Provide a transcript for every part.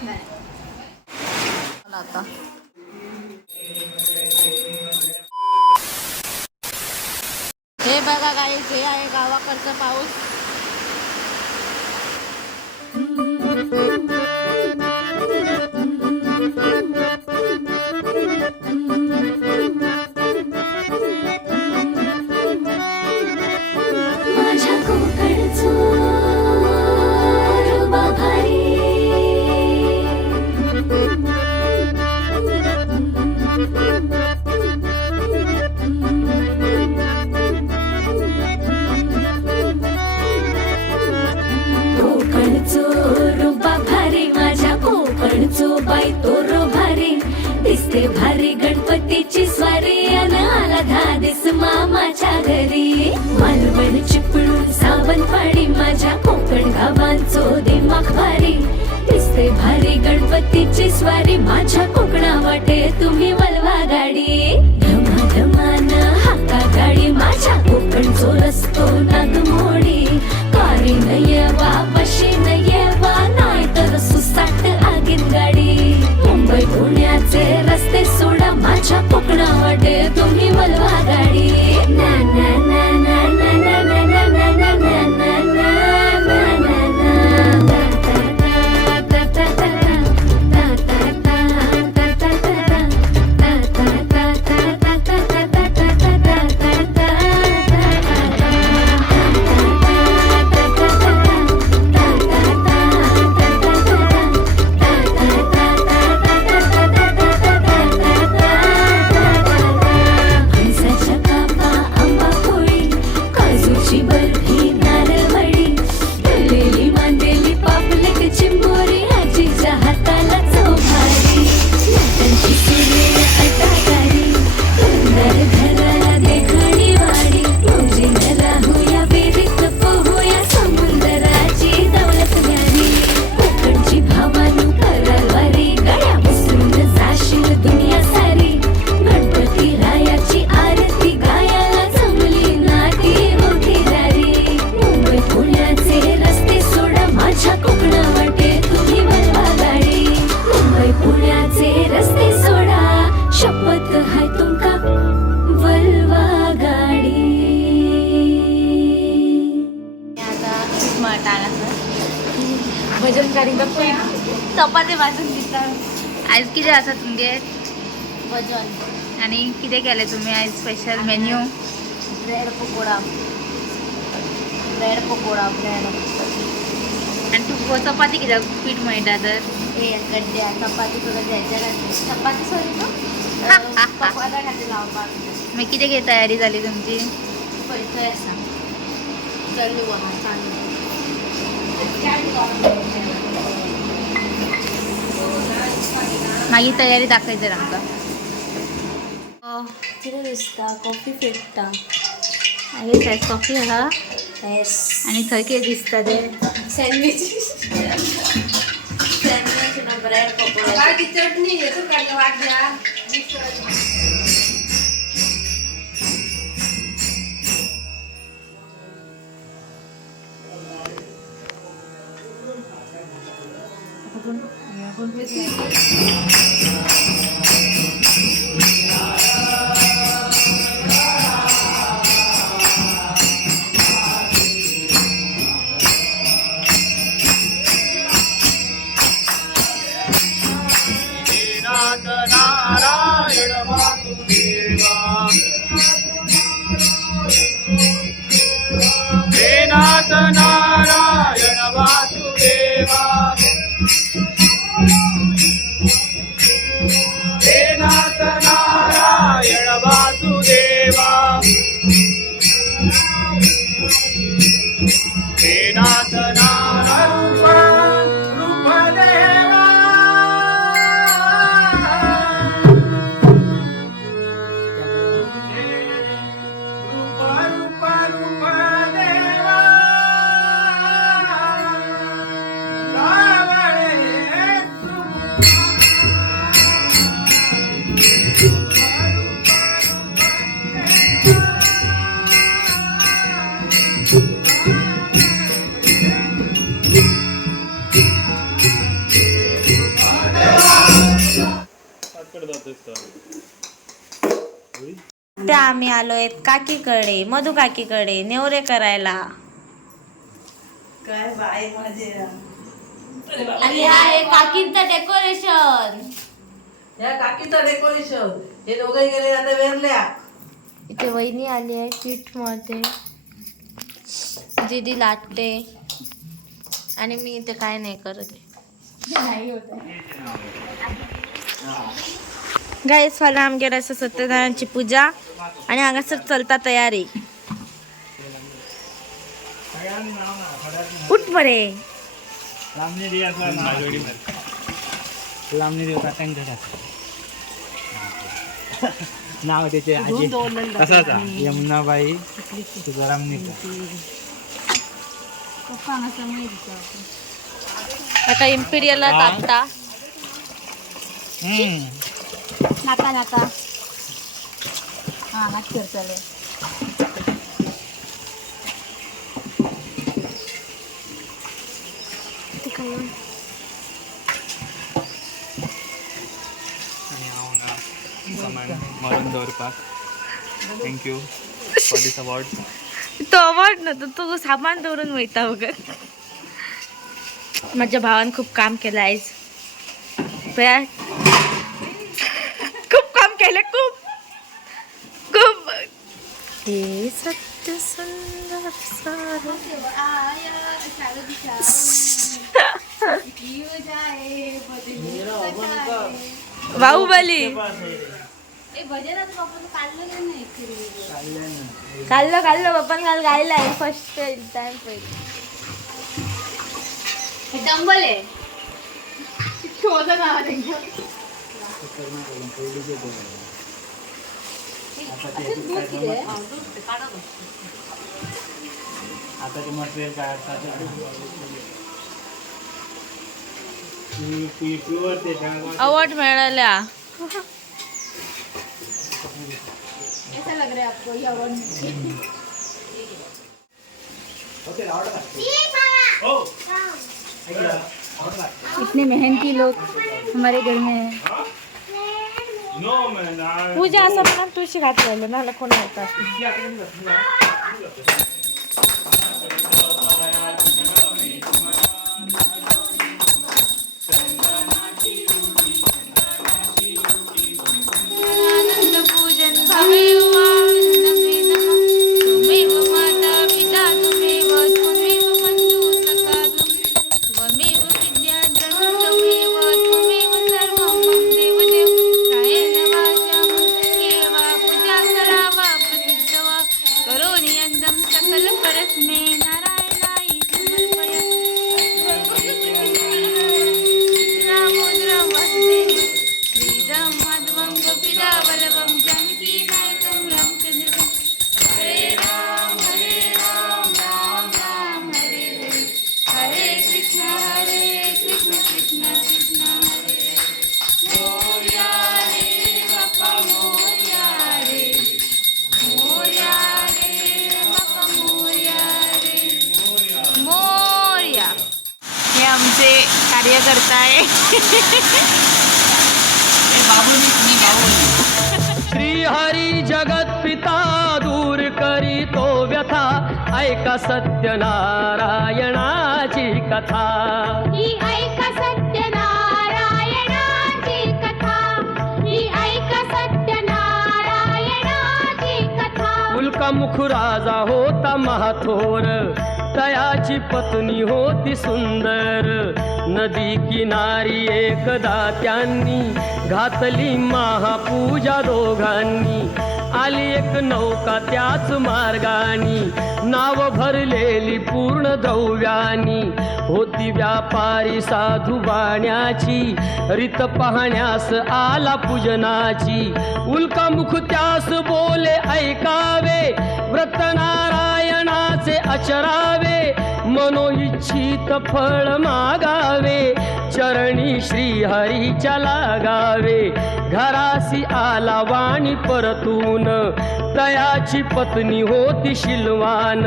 आता हे बघा गाईस, हे आहे गावाकडचा पाऊस. बाई तोरो भारी दिसते, भारी गणपतीची स्वारी अन आला धादिस मामाच्या घरी. मालवण चिपळूण सावंतवाडी माझ्या कोकण गावांचो दिमाग भारी दिसते, भारी गणपतीची स्वारी माझ्या कोकणा वाटे तुम्ही वलवा गाडी. धमाधमान हाका गाडी माझ्या कोकणचो रस्तो नागमोडी. कारी न येवा बशी न येवा नाही तर सुसाट आगीन गाडी. मुंबई पुण्याचे रस्ते सोडा माझ्या कोकणा वाटे तुम्ही वलवा गाडी. ना ना ना ना ना ना ना ना ना ना ना चपाती भाजून दिसतात. आज किती असं तुमगे वजन आणि किती केले तुम्ही आज special menu? Bread pakoda bread. आणि तू चपाती किती पीठ मिळता तर हे गड्ड्या चपाती थोडं द्यायच्या चपाती सॉरी पकोडा खाते लावतात. मग किती काही तयारी झाली तुमची? पैसे सांग चालू मागी तयारी दाखवायची आमका. किती दिसता कॉफी फेटता. हेच आहे कॉफी हा. येस. आणि थंय कितें दिसता ते सँडविच. सँडविच ना ब्रेड पकोडा. चटणी येतो काय वाटल्या. नारायण वासुदेवा हे नाथ त्या आम्ही आलोय काकीकडे, मधू काकीकडे नेवरे करायला. काय बाय माझे आणि हा आहे काकींचं डेकोरेशन. या काकीचं डेकोरेशन हे दोघे गेले आता वेरल्या. इथे वहिनी आली आहे पीठ मध्ये, दीदी लाटते आणि मी इथे काय नाही करत. गाईस फाला आमगेर असं सत्यनारायणची पूजा आणि हांगासर चलता तयारी. उठ बरे नाव त्याचे आजी कसाच यमुनाबाई तुकाराम. आता इम्पिरियलला टाकता. नाका नाका हा नाक करतले. मरून दवरपाक थँक्यू फॉर दिस अवॉर्ड. तो अवॉर्ड नव्हतो, तो सामान दवरून वयता वगैरे. माझ्या भावान खूप काम केलं आज. खूप काम केलं, खूप खूप. हे सत्य सुंदर सारं. बाहुबली काढलं बाप्पान काल गायलाय फर्स्ट टाइम पहिले. डंबल आहे शोध ना आता ते मटेरियल काय अवॉर्ड मिळाल्या. ऐसा लग रहा है आपको ये अवार्ड इतने मेहनती लोग हमारे घर में हैं. पूजा असं पण तुळशी घात राहिलं ना कोण होता. आमचे कार्यकर्ता आहे. श्री हरी जगत पिता दूर करी तो व्यथा, ऐका सत्यनारायणाची कथा. ही ऐका सत्यनारायणाची कथा, ही ऐका सत्यनारायणाची कथा. मुलकामुख राजा होता महाथोर, तयाची पत्नी होती सुंदर. नदी किनारी एकदा त्यांनी घातली महापूजा दोघांनी. आली एक नौका त्याच मार्गानी, नाव भरलेली पूर्ण द्रव्यानी. होती व्यापारी साधू बाण्याची, रीत पाहण्यास आला पूजनाची. उल्कामुख त्यास बोले ऐकावे, व्रत नारायणाचे आचरावे. मनोइच्छित फळ मागावे, चरणी श्रीहरीच्या लागावे. घरासी आला वाणी परतून, तयाची पत्नी होती शिलवान.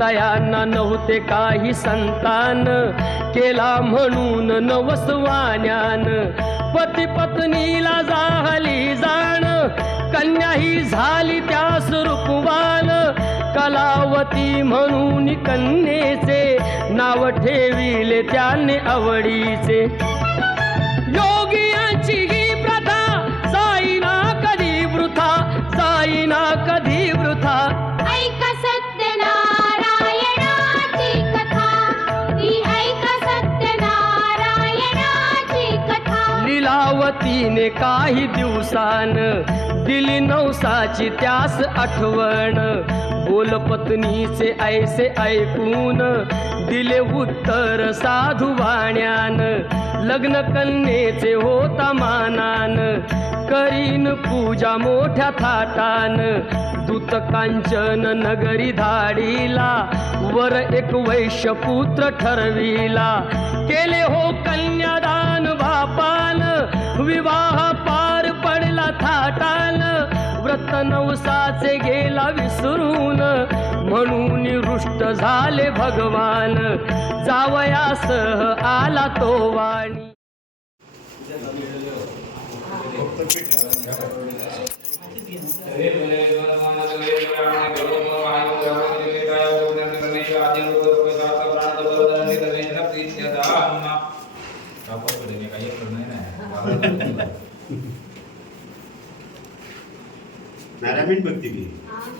तयांना नव्हते काही संतान, केला म्हणून नवस वाण्यान. पती पत्नीला जाहली जाण कन्या ही झाली त्यास रूपवान कलावती म्हणून कन्येचे नाव ठेविले त्याने आवडीचे योगियांची ही प्रथा जाईना कधी वृथा जाईना कधी वृथा ऐका सत्यनारायणाची कथा ही ऐका सत्यनारायणाची कथा लीलावतीने काही दिवसान दिली नवसाची त्यास आठवण बोल पत्नीचे ऐसे ऐकून दिले उत्तर साधू वाण्यान लग्न कन्येचे होता मानान करीन पूजा मोठ्या थाटान दूत कांचन नगरी धाडीला वर एक वैश्यपुत्र ठरविला केले हो कन्यादान बापान विवाह पार पडला थाटान व्रत नवसाचे गेला विसरून म्हणून रुष्ट झाले भगवान जावयासह आला तो वाणी नारायण भक्ती बी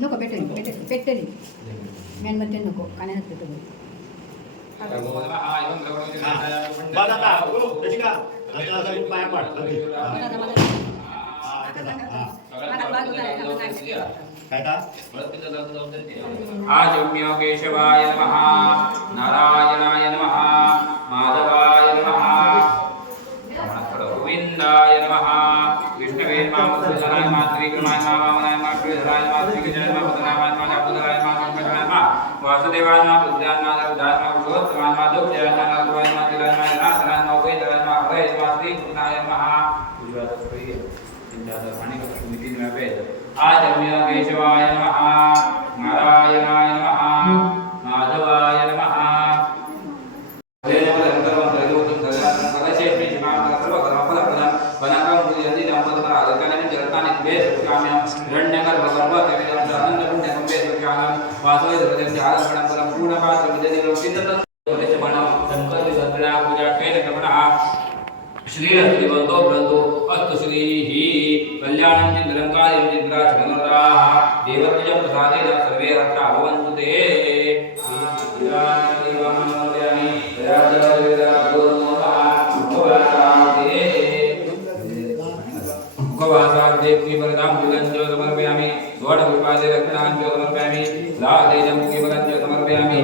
नको पेटली मेणबत्ती नको कानात पेटली पाय पाड काय का आजम्य केशवाय नमः नारायणाय नमः माधवाय नमः गोविंदाय नमः विष्णवे नमः सुधराय नमः त्रिविक्रमाय नमः वामनाय नमः श्रीधराय नमः श्रीकृष्णाय नमः पद्मनाभाय नमः चापुधराय नमः पंकजाय नमः वासुदेवाय नमः बुद्धाय नमः उदाय नमः पुरुषोत्तमाय नमः दुःखजय नमः नरवाय नमः तिलाय नमः नाथनाय नमः उपेन्द्राय नमः हरे नमः श्रीकृष्णाय नमः आजम्य केशवाय नमः नारायणाय नमः माधवाय नमः श्री हरिवंतो ब्रतो अस्तु श्रीः कल्याणं चिन्द्रंकार्यं चिन्द्राचरणराः देवत्वं प्रसादेन सर्वे रक्षा भवन्तु ते उपवासार्थे वरदां बुलञ्जो समर्पयामि षोडशपुष्पादे रत्नाञ्जो समर्पयामि लादेशं पुष्पवरञ्जो समर्पयामि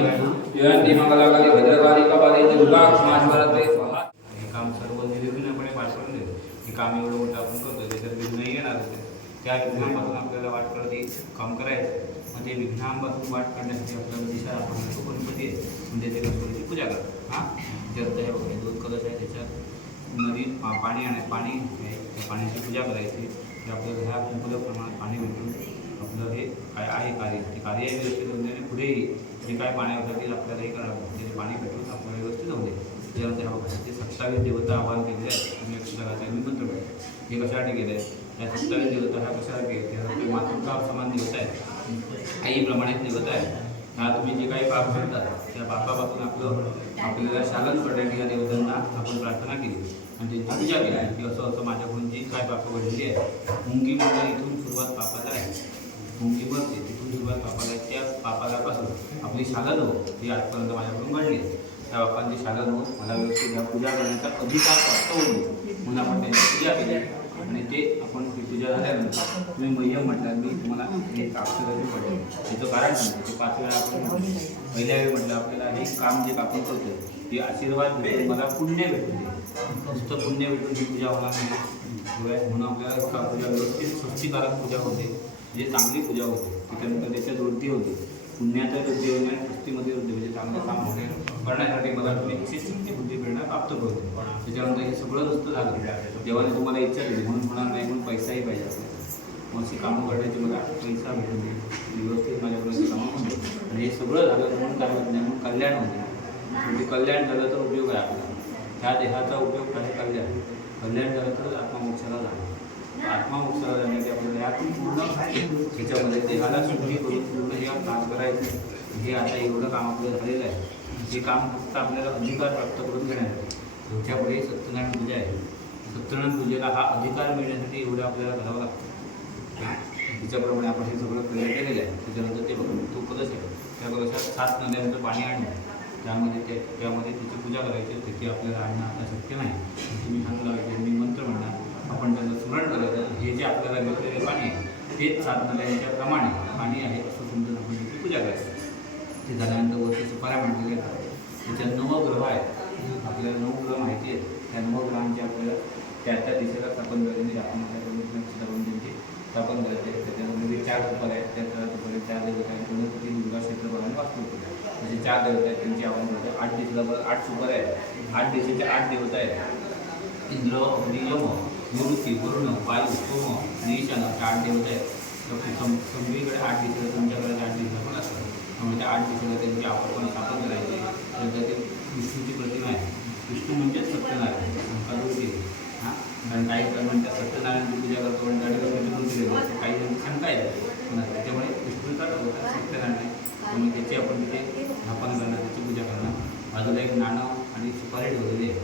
जयन्ती मंगलाकाली भद्रकाली कपाली दुर्गाक्षमास्मरते स्वाहा हे काम सर्व निर्विघ्नपणे पार करून देतो हे काम एवढं मोठं आपण करतो त्याच्यात विघ्न येणार होते त्या विघ्नांपासून आपल्याला वाट करत काम करायचं म्हणजे विघ्नांपासून वाट करण्यासाठी आपल्याला दिशा आपण तो गणपती आहे म्हणजे ते गणपतीची पूजा करतो हां त्यात हे बघा 2 कलश आहे त्याच्यात नदी पाणी पाणी आहे त्या पाण्याची पूजा करायची ते आपल्याला ह्या मुबलक प्रमाणात पाणी भेटून आपलं हे काय आहे कार्य ते कार्य व्यवस्थित होऊन जाईल पुढेही जे काय पाण्यावरती आपल्याला हे करावं म्हणजे पाणी भेटून आपल्याला व्यवस्थित होऊ दे त्याच्यानंतर ह्या बघा ते 27 देवता आवाहन केलेले आहेत तुम्ही पुस्तकाचा मी मंत्र हे कशासाठी केलं आहे त्या 27 देवता ह्या कशासाठी केल्या मातृका समान देवता आहे आईप्रमाणेच देवता आहे ह्या तुम्ही जे काही पाप करतात त्या पापापासून आपल्याला शालन करण्यासाठी या देवतांना आपण प्रार्थना केली आणि त्यांची पूजा केली की असं माझ्याकडून जी काय पापं घडलेली आहे मुंगीमध्ये इथून सुरुवात पापाला आहे मुंगीवरती तिथून सुरुवात पापाला आहे त्या पापालापासून आपली शालन हो ती आजपर्यंत माझ्याकडून घडली आहे त्या बापांची शालन हो मला व्यवस्थित पूजा करण्याचा अधिकार प्राप्त होईल म्हणून आपण त्यांची पूजा केली आणि ते आपण ती पूजा झाल्यानंतर तुम्ही मह्यम म्हटलं मी तुम्हाला एक अक्षराची पडले त्याचं कारण सांगतो ते 5 वेळा आपण पहिल्या वेळी म्हटलं आपल्याला हे काम जे आपण करतो ते आशीर्वाद भेटून मला पुण्य भेटून नुसतं पुण्य भेटून ही पूजा मला मिळते म्हणून आपल्याला पूजा व्यवस्थित स्वच्छीकारक पूजा होते जे चांगली पूजा होते त्याच्यानंतर त्याच्यात वृद्धी होते पुण्याच्या वृद्धी होणे आणि सृष्टीमध्ये वृद्धी म्हणजे चांगलं काम होणे करण्यासाठी मला तुम्ही विशेष शक्ती बुद्धी प्रेरणा प्राप्त करते त्याच्यानंतर हे सगळं नुसतं झालं देवाने तुम्हाला इच्छा दिली म्हणून होणार नाही म्हणून पैसाही पाहिजे आपल्याला मग अशी कामं करण्याची मला पैसा भेटून दे व्यवस्थित माझ्याकडे कामं होते आणि हे सगळं झालं म्हणून काय होत नाही म्हणून कल्याण होते म्हणजे कल्याण झालं तर उपयोग आहे आपल्याला ह्या देहाचा उपयोग आहे कल्याण कल्याण झालं तर आत्मामोक्षाला जाणं. आत्मामोक्षाला जाण्याची आपल्याला यातून पूर्ण ह्याच्यामध्ये देहाला शुद्धी करून पूर्ण हे काम करायचं. हे आता एवढं काम आपलं झालेलं आहे. जे काम फक्त आपल्याला अधिकार प्राप्त करून घेण्यासाठी ह्याच्यापुढे सत्यनारायण पूजा आहे. सत्यनारायण पूजेला हा अधिकार मिळण्यासाठी एवढं आपल्याला करावं लागतं. तिच्याप्रमाणे आपण हे सगळं क्रिया केलेलं आहे. त्याच्यानंतर ते बघून तो कलश आहे, त्या कलशात 7 नद्यांचं पाणी आणणं, त्यामध्ये तिची पूजा करायची. त्याची आपल्याला आणणं आता शक्य नाही. तुम्ही हात लावायचे, मी मंत्र म्हणणार, आपण त्याचं स्मरण करायचं. हे जे आपल्याला घेतलेले पाणी आहे तेच 7 नद्यांच्या प्रमाणे पाणी आहे असं समजून आपण त्याची पूजा करायची. ते झाल्यानंतर वरती सुपाऱ्या मांडलेल्या आहेत. त्याच्यात 9 ग्रह आहेत. आपल्याला 9 ग्रह माहिती आहेत. त्या 9 ग्रहांची आपल्याला त्या दिशेला स्थापन करायची. आपण त्यांची स्थापन करायचे. त्याच्यामध्ये 4 सुपाऱ्या आहेत. त्या 4 सुपाऱ्या 4 देवता आहेत. गणपती, दुर्गा, क्षेत्रफळ आणि वास्तुपूजा असे 4 देवता आहेत. त्यांची आवाहन करते. 8 दिशेला 8 सुपाऱ्या आहेत. 8 दिशेच्या 8 देवता आहेत. इंद्र, अग्नी, यम, निवृत्ती, वरुण, वायू, सोम, ईशान, 8 देवता आहेत. सगळीकडे 8 दिशेला, तुमच्याकडे 8 दिशेला पण असतात. त्यामुळे त्या 8 दिशेला त्यांची आपण स्थापन करायची. त्यानंतर ते विष्णूची प्रतिमा आहे. विष्णू म्हणजेच सत्यनारायण, शंकादुर्गी. हां, कारण काही म्हणतात सत्यनारायणची पूजा करतो आणि गणपतीची मूर्ती देतो. काही जण शंका येते. त्याच्यामुळे विष्णूचा सत्यनारायण, त्यामुळे त्याची आपण तिथे स्थापन करणार, त्याची पूजा करणार. बाजूला एक नाणं आणि सुपारी ठेवलेली आहे.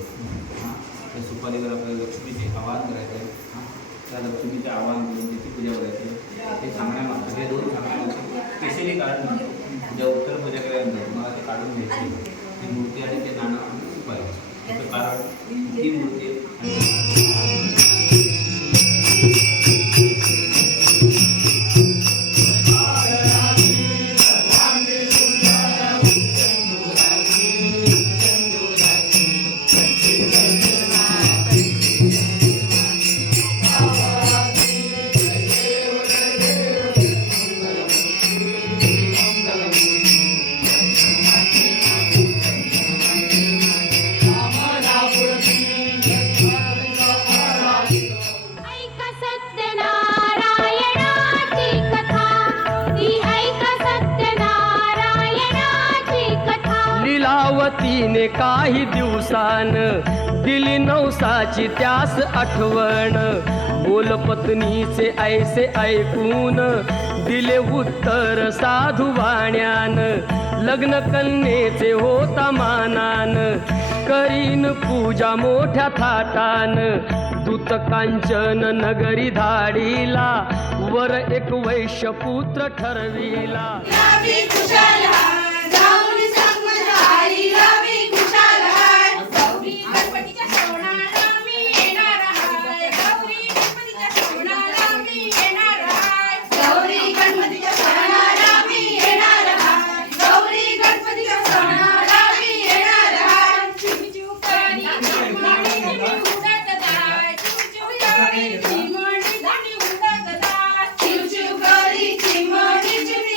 हां, त्या सुपारीवर आपल्याला लक्ष्मीचे आवाहन करायचं आहे. हां, त्या लक्ष्मीचे आवाहन करून त्याची पूजा करायची. ते सांगण्यामागचं हे 2 सांगण्यामागचं स्पेशली कारण नाही. उद्या उत्तर पूजा केल्यानंतर तुम्हाला ते काढून घ्यायची ती मूर्ती आणि ते नाणं आणि सुपारी. त्याचं कारण ती मूर्ती लीलावतीने काही दिवसान दिली नवसाची त्यास आठवण. बोलपत्नीचे ऐसे ऐकून दिले उत्तर साधू वाण्यान. लग्न कन्येचे होता मानान, करीन पूजा मोठ्या थाटान. दूत कांचन नगरी धाडीला, वर एक वैश्यपुत्र ठरविला. चिमणी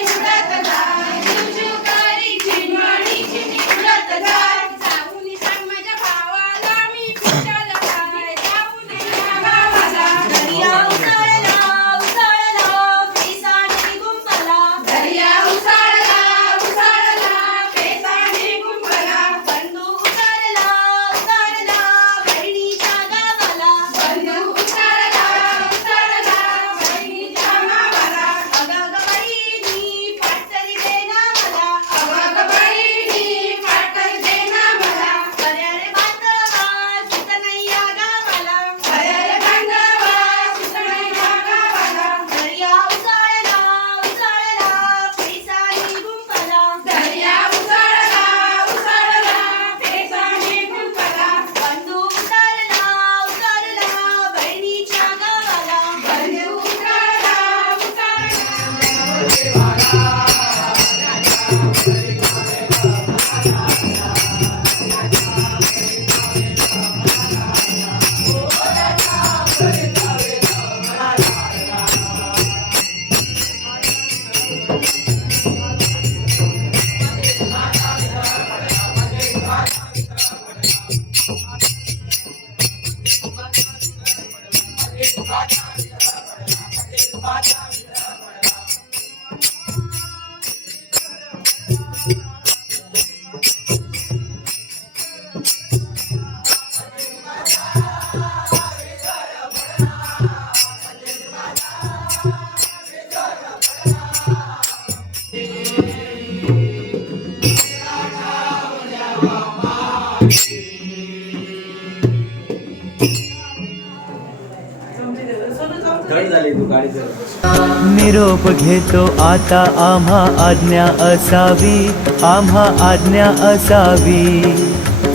निरोप घेतो आता आम्हा आज्ञा असावी, आम्हा आज्ञा असावी.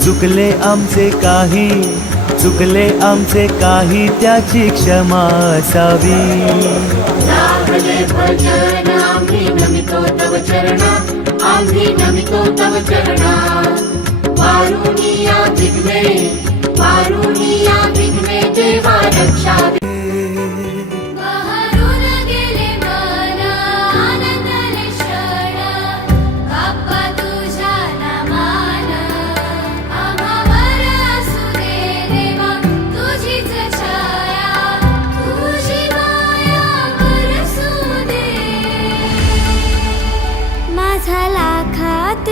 चुकले आमचे काही त्याची क्षमा असावी. लागले भजन आम्ही नमितो तव चरणा, आम्ही नमितो तव चरणा. वारुणिया विघ्ने देवा रक्षावे. बहरून गेले मन आनंदले क्षण, बाप्पा तुझ्या नामान. आम्हावर असू दे देवा तुझीच छाया, तुझी माया बरसू दे. माझा लाखात